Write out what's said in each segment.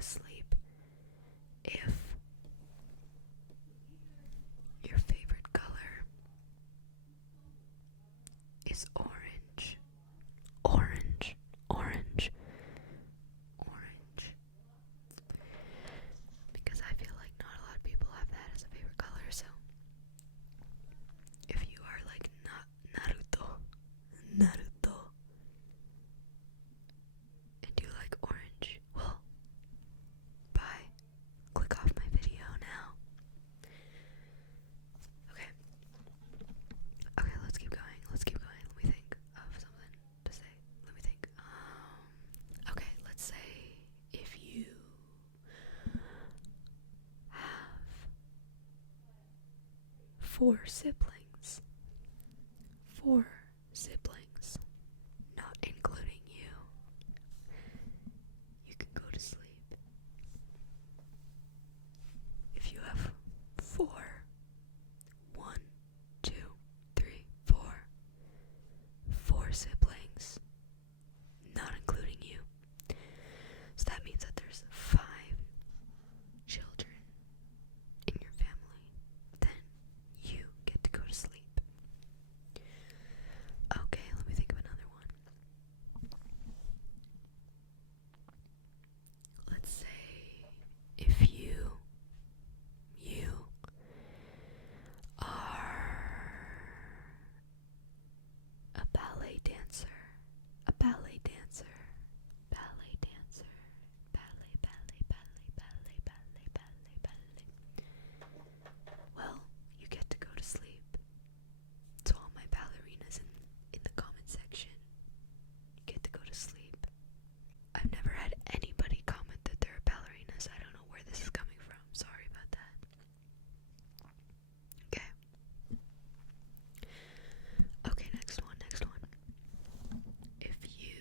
to sleep. If your favorite color is orange, orange, orange, orange, because I feel like not a lot of people have that as a favorite color, so if you are like Naruto, and you like orange, well, bye. Click off my video now. Okay, let's keep going. Let me think of something to say. Let me think. Okay, let's say if you have 4 siblings, not including you, you can go to sleep. If you have 4, 1, 2, 3, 4 siblings, not including you. So that means that there's 5 children in your family. Then you get to go to sleep. Okay, let me think of another one. Let's say if you are a ballet dancer, ballet. Well, you get to go to sleep. To all my ballerinas in the comment section, you get to go to sleep. I've never had anybody comment that they're ballerinas. I don't know where this is coming from. Sorry about that. Okay, next one. If you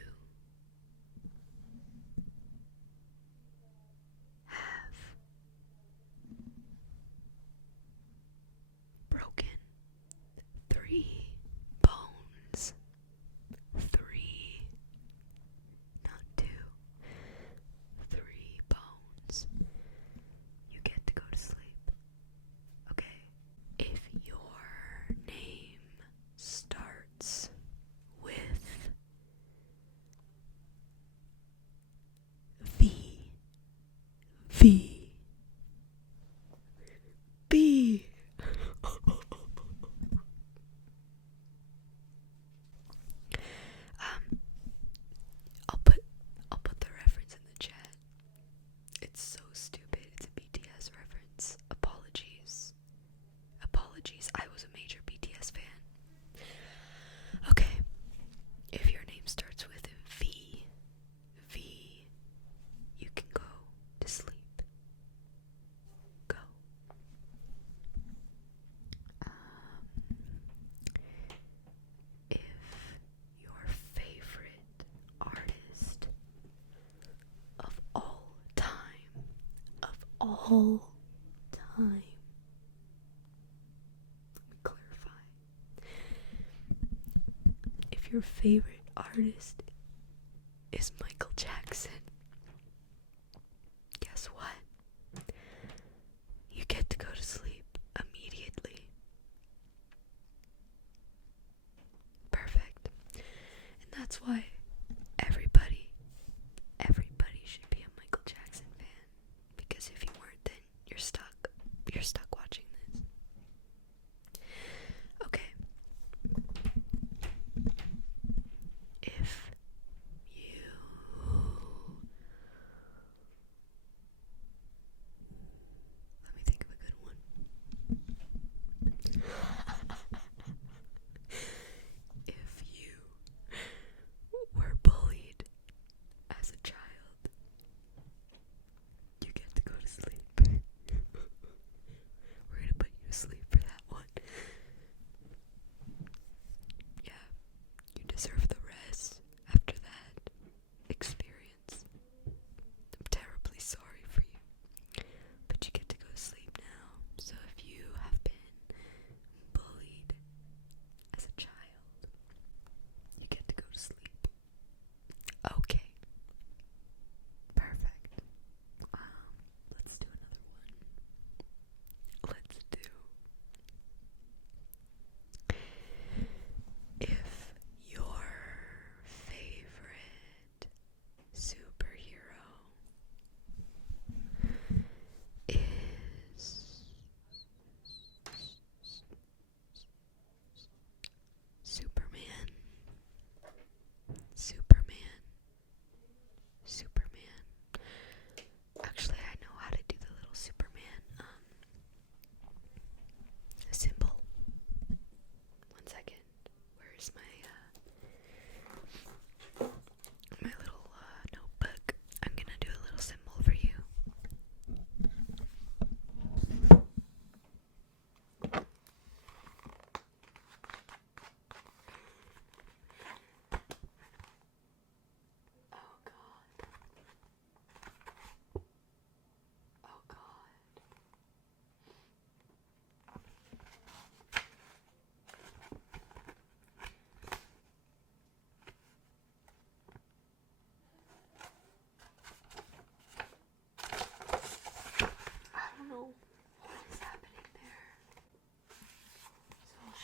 have broken 3 bones, 3, not 2, 3 bones, you get to go to sleep. Okay, if your name starts with B. I'll put the reference in the chat. It's so stupid. It's a BTS reference. Apologies. I was a major BTS fan. Okay. If your name starts with V, you can go to sleep. Go. If your favorite artist of all time, let me clarify. If your favorite artist is Michael Jackson, guess what? You get to go to sleep immediately. Perfect. And that's why everybody should be a Michael Jackson fan. Because if you weren't, then you're stuck watching this. Okay. If you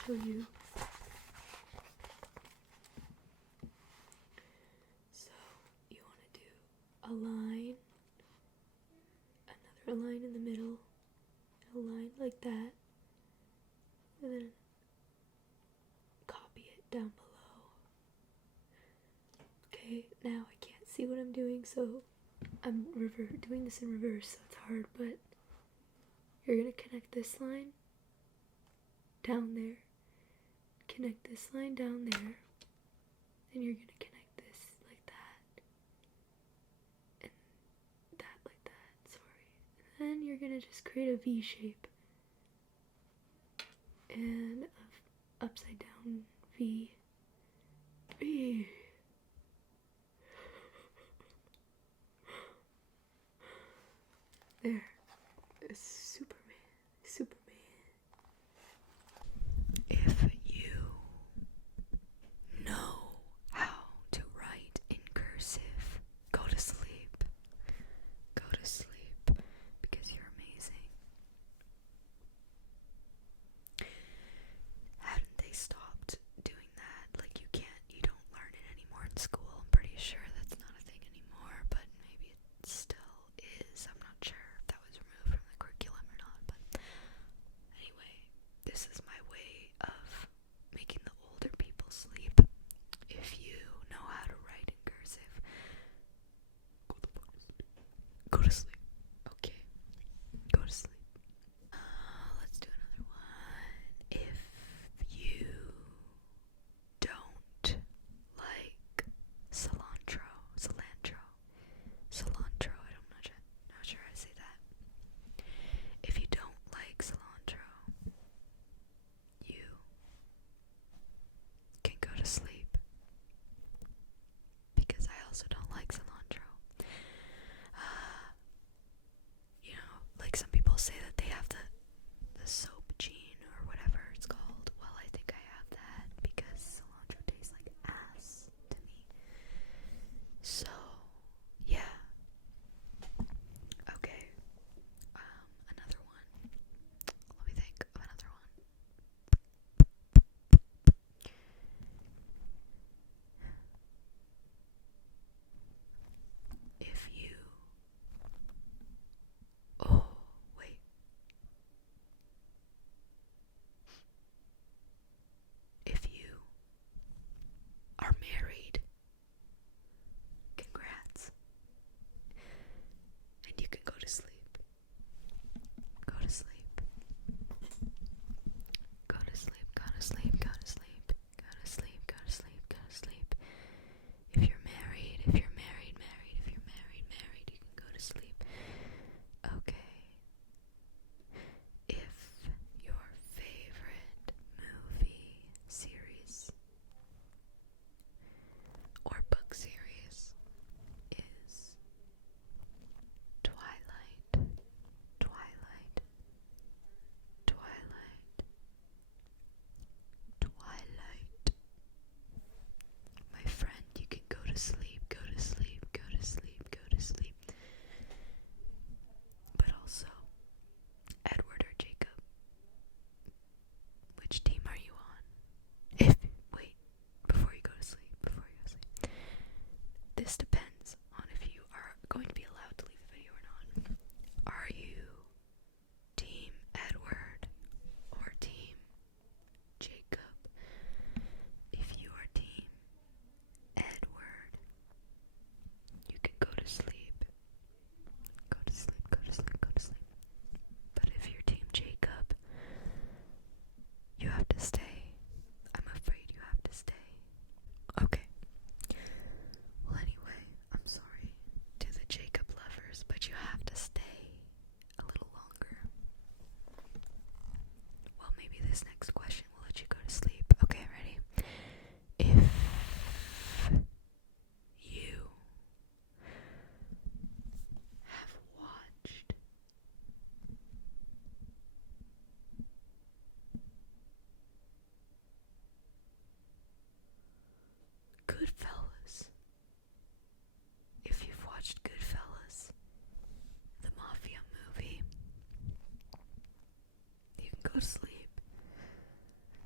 show you. So you want to do a line, another line in the middle, a line like that, and then copy it down below. Okay, now I can't see what I'm doing, so I'm doing this in reverse, so it's hard, but you're going to connect this line down there, connect this line down there, and you're going to connect this like that, and that like that, sorry. And then you're going to just create a V shape, and a upside down V. V. There. Superman. If you know how to write in cursive, go to sleep. Go to sleep because you're amazing. Hadn't they stopped doing that? Like you don't learn it anymore in school. I'm pretty sure that's not a thing anymore, but maybe it still is. I'm not sure if that was removed from the curriculum or not, but anyway, this is my way of making the older people sleep. If you know how to write in cursive, go the fuck to sleep. Go to sleep. Okay. Go to sleep. Let's do another one. If you don't like cilantro, I'm not sure how to say that. If you don't like cilantro, you can go to sleep, because I also don't like cilantro. Like some people say that they have the soap gene or whatever it's called. Well, I think I have that because cilantro tastes like ass to me. So, yeah. Okay. Another one. Let me think of another one. If you... Oh, wait. If you are married, congrats. And you can go to sleep. Go to sleep. Go to sleep, go to sleep, go to sleep, go to sleep, go to sleep, go to sleep. If you're married, if you're married, if you're married, you can go to sleep. Okay. If your favorite movie series or book series is Twilight, my friend, you can go to sleep, go to sleep, go to sleep, go to sleep. But also, Edward or Jacob, which team are you on? Before you go to sleep, this depends on if you are going to be allowed to leave the video or not. Are you Team Edward or Team Jacob? If you are Team Edward, you can go to sleep. Go to sleep, go to sleep, go to sleep. But if you're Team Jacob, you have to stay. I'm afraid you have to stay. Okay. Well, anyway, I'm sorry to the Jacob lovers, but you have to stay a little longer. Well, maybe this next question will let you go to sleep. Okay, ready? If you have watched Goodfellas, if you've watched Goodfellas, the mafia movie, you can go to sleep.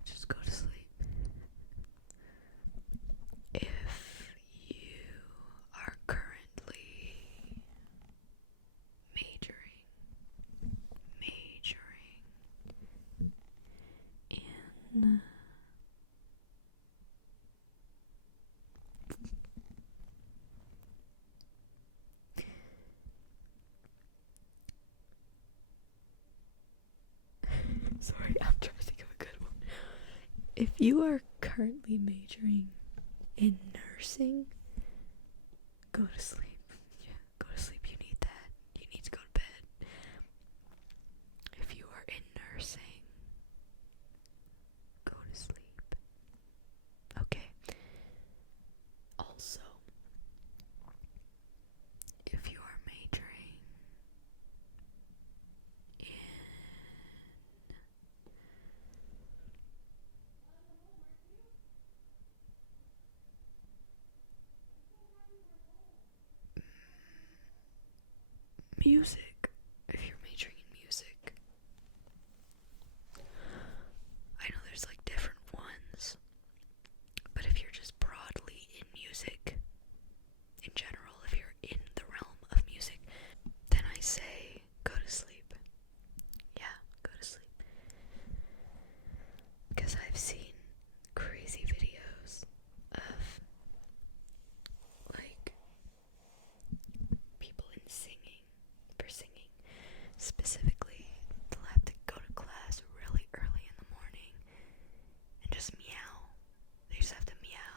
Just go Sorry, I'm trying to think of a good one. If you are currently majoring in nursing, go to sleep. Yeah, go to sleep. You need that. You need to go to bed. If you are in nursing, go to sleep. Okay. Also, if you are majoring in music, if you're majoring in music, I know there's like different ones, but if you're just broadly in music, in general, if you're in the realm of music, then I say go to sleep. Yeah, go to sleep. Because I've seen crazy videos of like people in singing, for singing specifically, they'll have to go to class really early in the morning and just meow. They just have to meow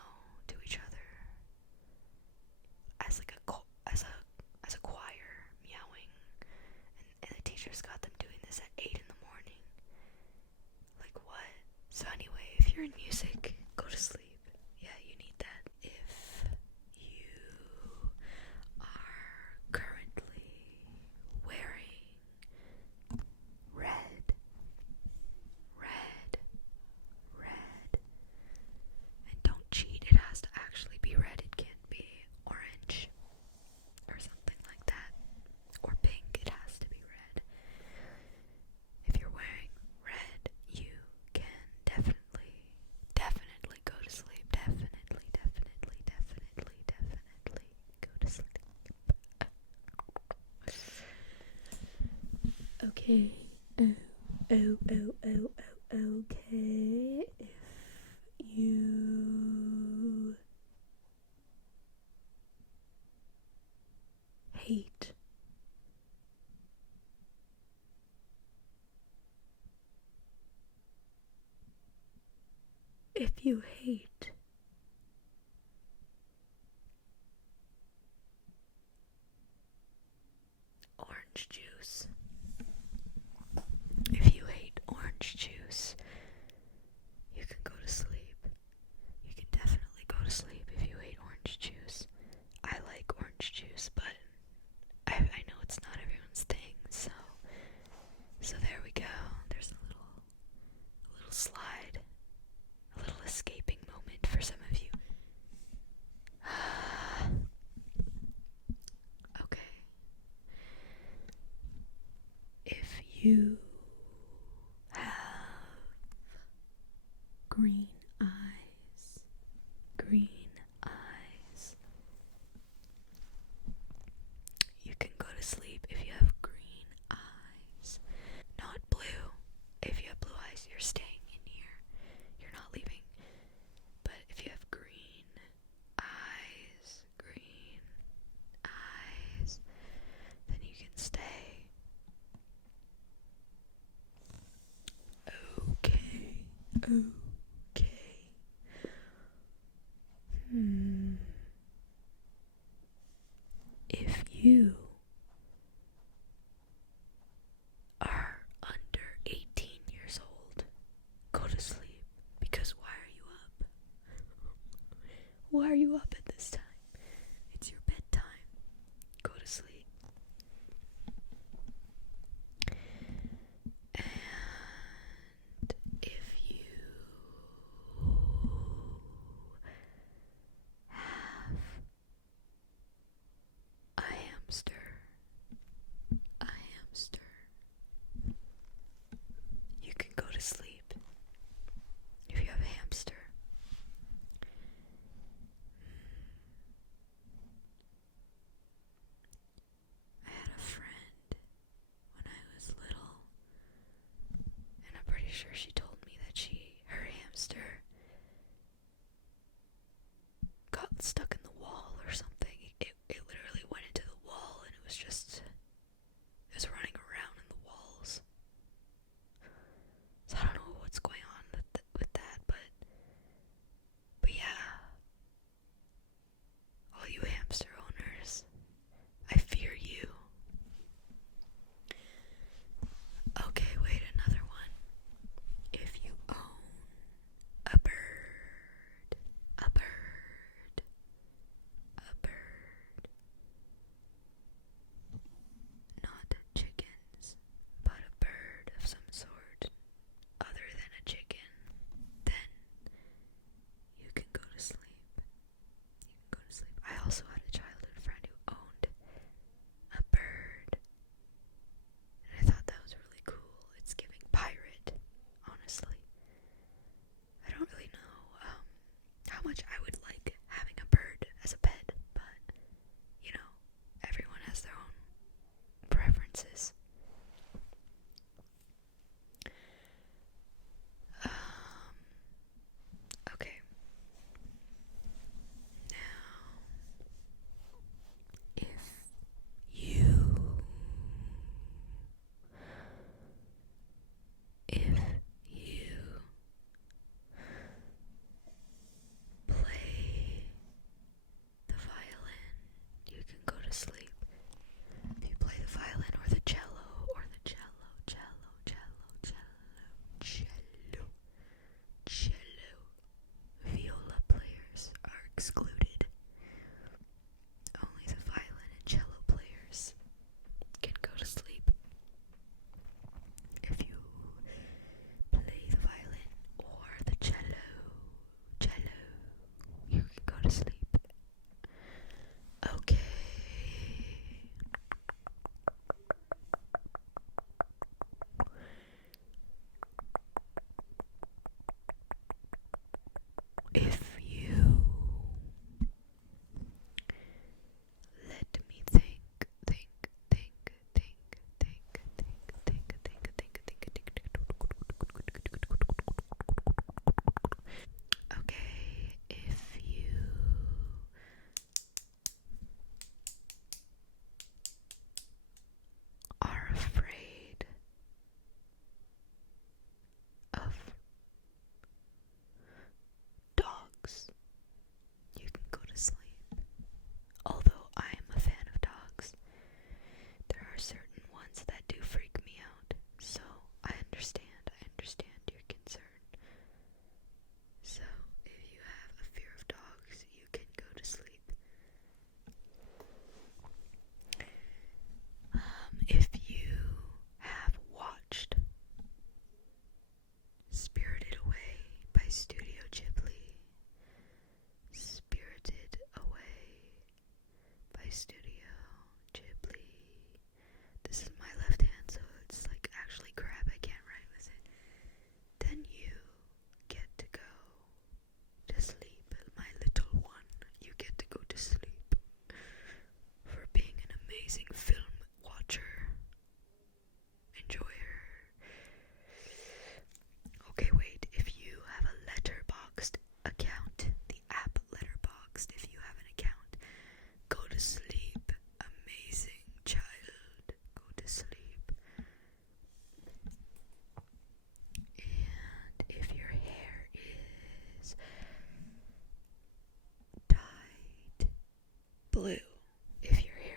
to each other as like as a choir, meowing, and the teachers got them doing this at 8 in the morning. Like what? So anyway, if you're in music, go to sleep. Yeah, you need that. If you are currently wearing red, and don't cheat, it has to actually be red, it can't be orange or something like that, or pink, it has to be red. If you're wearing red, you can definitely go to sleep. Definitely go to sleep. Okay. Okay. If you hate orange juice, you can go to sleep. You can definitely go to sleep if you hate orange juice. I like orange juice, but I know it's not everyone's thing, so there we go. There's a little slide, a little escaping moment for some of you. Okay. If you have green eyes, you can go to sleep if you have green eyes. Not blue. If you have blue eyes, you're staying in here. You're not leaving. But if you have green eyes, then you can stay. Okay. If you are under 18 years old, go to sleep, because why are you up? Why are you up at this time? It's your bedtime. Go to sleep. And if you have a hamster, you can go to sleep. If you have a hamster, I had a friend when I was little, and I'm pretty sure she told me that her hamster got stuck in the wall or something. It literally went into the wall, and it was running around in the walls.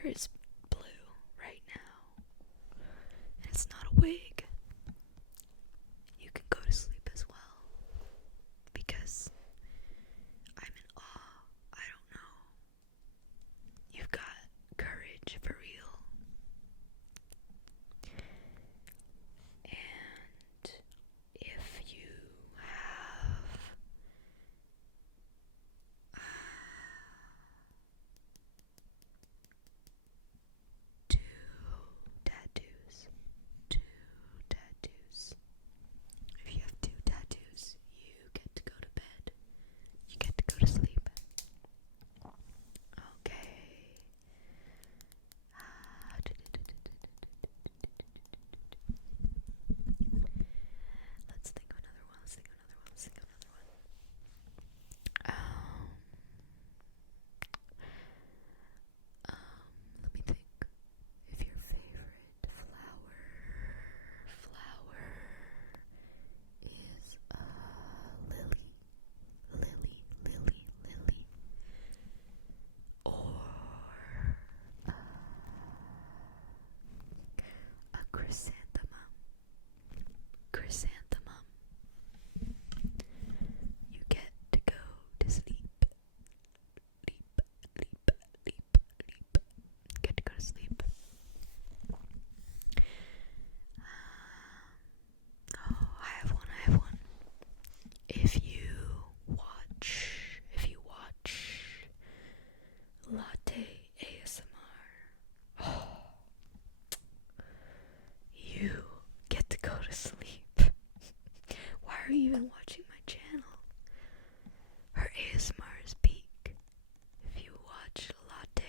hair is blue right now. And it's not a wig. You can go to sleep as well. Because I'm in awe. I don't know. You've got courage for real. And if you have two tattoos. If you have two tattoos, you get to go to bed. You get to go to sleep. Okay. Let's think of another one. Let me think. If your favorite flower is lily, or a chrysanthemum, you get to go to sleep. Get to go to sleep. I have one. If you watch latte ASMR, you get to go to sleep. Why are you even watching my channel? Her ASMR is peak. If you watch latte,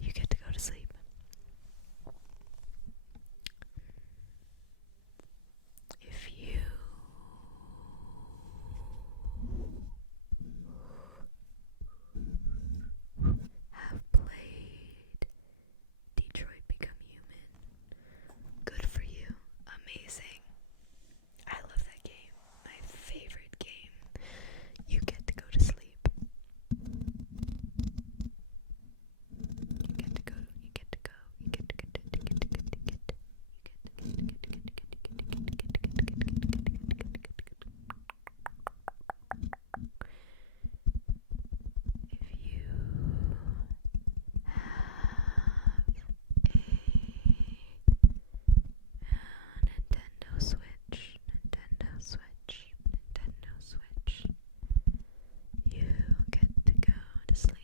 you get to go to sleep. If you have played Detroit Become Human, good for you. Amazing. I love that game. My favorite game. You get to go to sleep. If you have a Nintendo Switch, you get to go to sleep.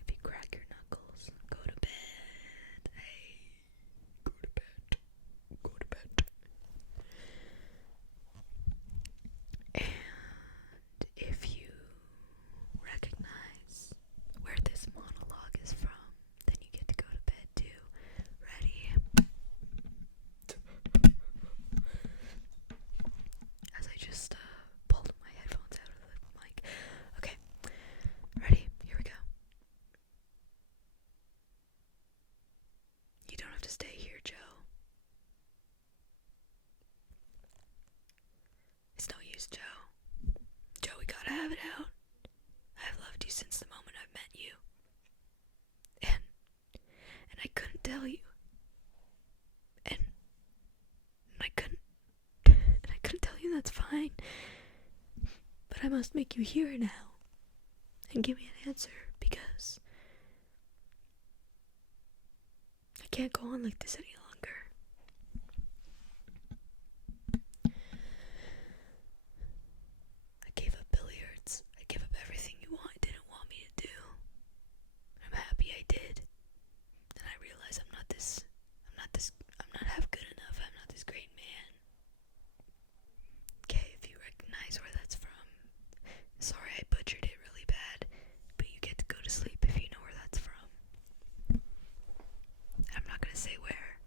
If you crack your knuckles, go to bed. Hey, go to bed. And if you recognize where this monologue is from, then you get to go to bed too. Ready? As I just pulled my headphones out of the mic. Okay, ready? Here we go. You don't have to stay here, Joe. It's no use, Joe. Joe, we gotta have it out. I've loved you since the moment I've met you. And I couldn't tell you. And I couldn't tell you, that's fine. But I must make you hear now. And give me an answer, because I can't go on like this any longer. I gave up billiards. I gave up everything you didn't want me to do. I'm happy I did. And I realize I'm not half good enough. I'm not this great man. Okay, if you recognize where that's from, sorry I butchered it really bad, but you get to go to sleep if you know where that's from. I'm say where.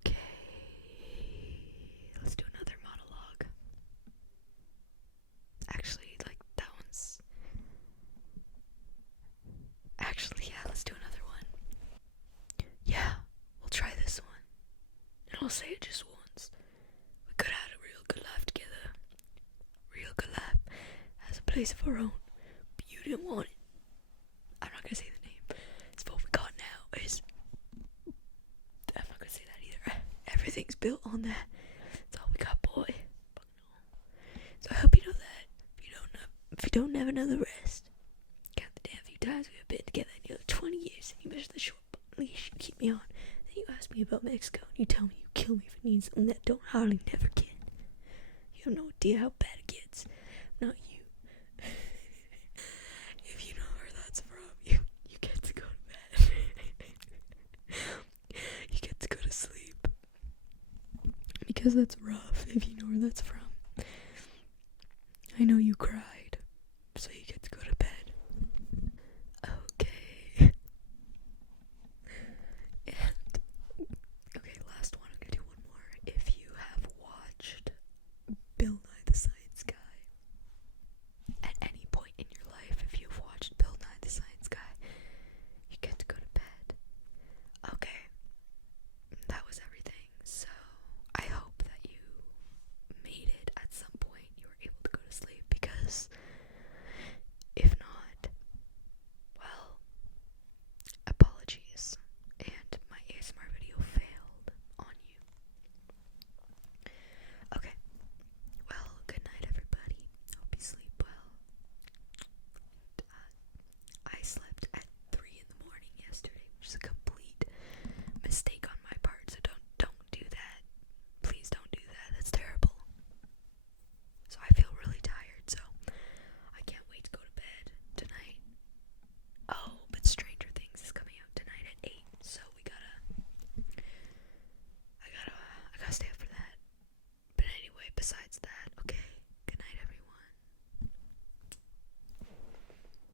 Okay. Let's do another monologue. Actually, like, that one's... Actually, yeah, let's do another one. Yeah, we'll try this one. And I'll say it just once. We could have had a real good life together. Real good life. Has a place of our own. But you didn't want it. I'm not gonna say the name. It's what we got now is... I'm not gonna say that either. Everything's built on that. It's all we got, boy. So I hope you know that. If you don't never know the rest. Count the damn few times we've been together in nearly 20 years. You measure the short leash you keep me on. Then you ask me about Mexico and you tell me you kill me for needing something that don't hardly never get. You have no idea how bad it gets. Not you. If you know where that's from, you get to go to bed. You get to go to sleep. Because that's rough if you know where that's from. I know you cry.